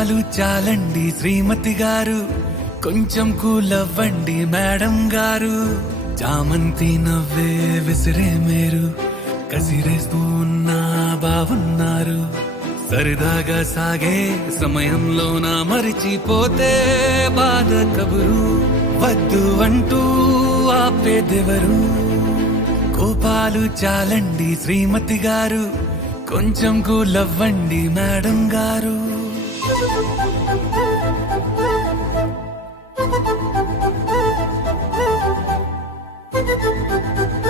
కోపాలు చాలండి శ్రీమతి గారు, కొంచెం కూలవ్వండి మేడం గారు. చామంతి నవ్వే విసిరే మేరు, కసిరేస్తూ ఉన్నా బావున్నారు. సరదాగా సాగే సమయంలోన మరిచిపోతే బాధ కబురు, వద్దు అంటూ ఆపేదెవరు. కోపాలు చాలండి శ్రీమతి గారు, కొంచెం కూలవ్వండి మేడం గారు.